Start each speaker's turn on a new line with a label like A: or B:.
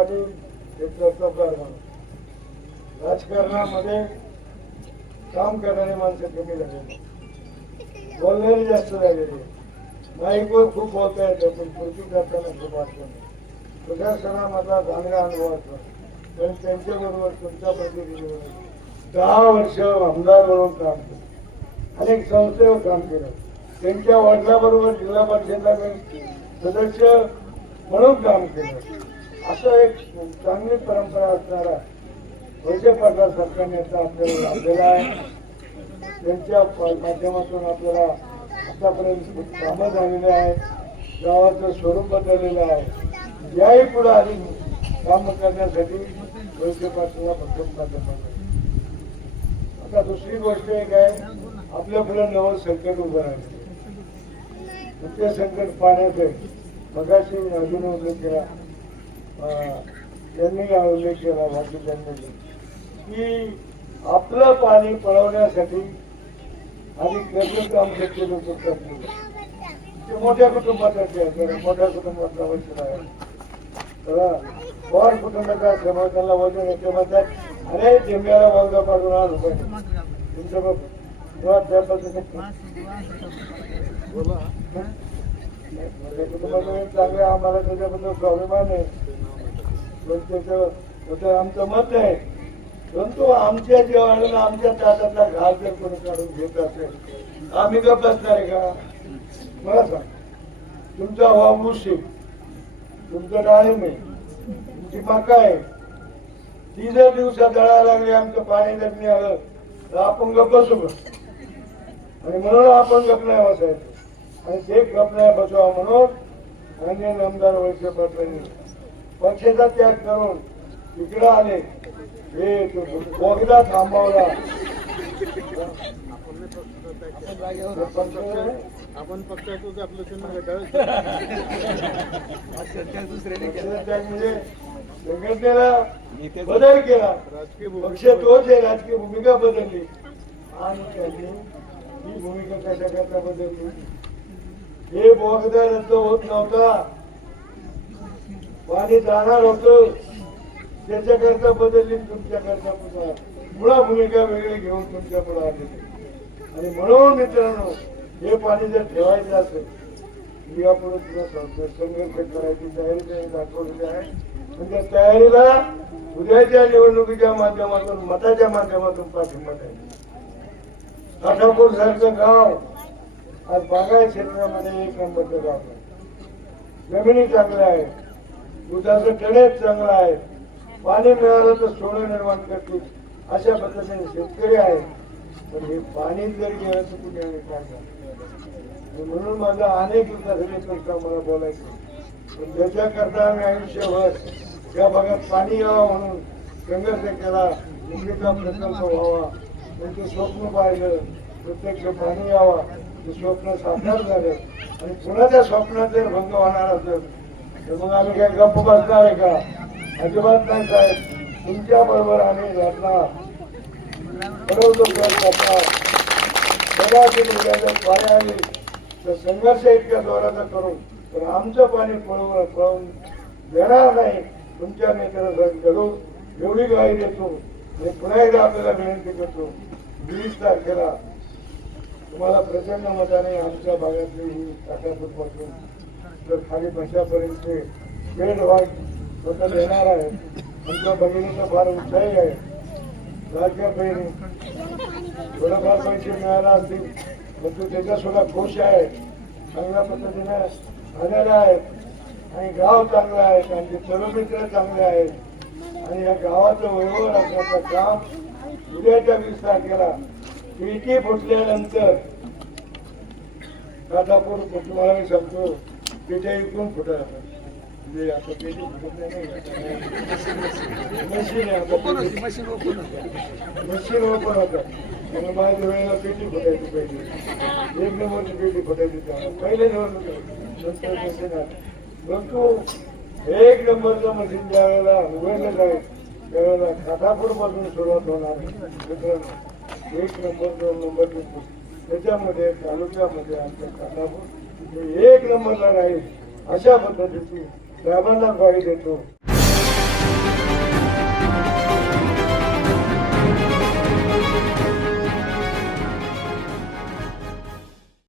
A: पाटील हे प्रस्तावकार माणूस राजकारणामध्ये काम करणारे माणसं कमी झालेली बोलणारी जास्त झालेले माईकवर खूप बोलता येतं पण कृती करताना खूप वाटतं प्रशासनामधला चांगला अनुभव असतो. पण त्यांच्याबरोबर तुमच्या प्रतिनिधीबरोबर दहा वर्ष आमदार म्हणून काम केलं. अनेक संस्थेवर काम केलं. त्यांच्या वडिलाबरोबर जिल्हा परिषदला मी सदस्य म्हणून काम केलं. असं एक चांगली परंपरा असणारा वैद्य पाटील सरकार नेता आपल्याला लाभलेला आहे. त्यांच्या प- माध्यमातून आपल्याला आतापर्यंत कामं झालेली आहेत. गावाचं स्वरूप बदललेलं आहे. याही पुढे आधी काम करण्यासाठी वैद्य पाटलाला भक्कम आता दुसरी गोष्ट एक आहे आपल्या पुढे नवं संकट उभं राहिलं. ते संकट पाण्याचं आहे. मगाशी अजून उल्लेख केला त्यांनी हा उल्लेख केला बाकीच्यांनी की आपलं पाणी पळवण्यासाठी आधी कर्ज काम शक्यतो तो करतो ते मोठ्या कुटुंबासाठी आहे मोठ्या कुटुंबातला वचन आहे. पवार कुटुंबाचा समोर त्यांना वजन येते म्हणतात अरे जिम्याला वावगा पाडून आणू पाहिजे तुमच्या तेव्हा त्या पद्धतीने म्हणजे चांगलं आहे, आम्हाला त्याच्याबद्दल प्रॉब्लेम आहे. पण त्याचं आमचं मत आहे. परंतु आमच्या जेवणाला आमच्या ताटातला घास जर कोणी काढून घेत असेल आम्ही गप्प असणार आहे का? मला सांग. तुमचा वावूस शिव तुमचं डाळिंब आहे तुमची मका आहे. ती जर दिवसात दळायला लागली आमचं पाणी जर नाही आलं तर आपण गप्प बसू आणि म्हणून आपण गप नाही वाचायचं आणि ते नाही बसवा म्हणून अन्य आमदार पाटलांनी पक्षाचा त्याग करून इकडे आले हे तो बोगदा थांबवला
B: आपण पक्षाचंच आपलं
A: म्हणजे संघटनेला बदल केला.
B: राजकीय
A: पक्ष तोच आहे राजकीय भूमिका बदलली. आणि त्यांनी ही भूमिका कशा करता बदलली? हे बोगदा रद्द होत नव्हता. पाणी जाणार होत. त्याच्याकरता बदलली तुमच्याकरता पुन्हा. मुळा भूमिका वेगळी घेऊन तुमच्यापुढे आलेली आणि म्हणून मित्रांनो हे पाणी जर ठेवायचं असेल यापुढे तुला सांगतो संघर्ष करायची तयारी त्यांनी दाखवलेली आहे. म्हणजे तयारीला उद्याच्या निवडणुकीच्या माध्यमातून मताच्या माध्यमातून पाठिंबा द्यायचा. काठापूर सारखं गाव आज बागाय क्षेत्रामध्ये एक नंबरचं गाव आहे. जमिनी चांगल्या आहे दुधाचं कडेच चांगलं आहे. पाणी मिळालं तर सोनं निर्माण करतील. अशा पद्धतीने शेतकरी आहेत. पण हे पाणी जर गेलं तर कुठे काय म्हणून माझा अनेक विकासाचे मला बोलायचं पण त्याच्याकरता आम्ही आयुष्यभर या भागात पाणी यावं म्हणून संघर्ष केला मुंबईचा प्रकल्प व्हावा. त्यांचं स्वप्न पाहिलं. प्रत्यक्ष पाणी यावा. ते स्वप्न साकार झालं आणि पुन्हा त्या स्वप्नात जर भंग होणार असेल तर मग आम्ही काय गप्प बसणार आहे का? अजिबात नाही साहेब. तुमच्या बरोबर आम्ही घटना ठरवतो करता कदाचित आली तर संघर्ष इतक्या जोराचा करू तर आमचं पाणी पळवून पळवून देणार नाही. तुमच्या नेत्याला घडू एवढी ग्वाही देतो. आणि पुन्हा एकदा आपल्याला विनंती करतो. वीस तारखेला तुम्हाला प्रचंड मताने आमच्या भागातली ही टाकापूरपासून तर खाली पक्षापर्यंत वेळ वाट स्वतः देणार आहे. आमच्या बहिणीचा फार उत्साही आहे. बहिणी थोडंफार पैसे मिळाला असतील पण तो सुद्धा खुश आहे. चांगल्या पद्धतीने आलेला आहे. आणि गाव चांगलं आहे त्यांचे सर्वमित्र चांगले आहेत. आणि या गावाचं वैभव राखण्याचं काम उद्याच्या वीस तारखेला पेटी फुटल्यानंतर राधापूर तुम्हाला मी सांगतो पेट्या इकडून फुटत म्हणजे आता पेटी फुटत नाही. मशीन आहे आता पेटी. मशीन ओपन होतं आणि माझ्या वेळेला पेटी फुटायची पहिली एक नंबरची पेटी फुटायची. पहिले नंतर मशीन आलं. परंतु एक नंबरचं मशीन ज्या वेळेला उघडलं जाईल त्यावेळेला खातापूरपासून सुरुवात होणार मित्रांनो एक नंबर दोन नंबर त्याच्यामध्ये तालुक्यामध्ये आमच्या कानापूर एक नंबरला राहील. अशा पद्धतीची साहेबांना ग्वाही देतो.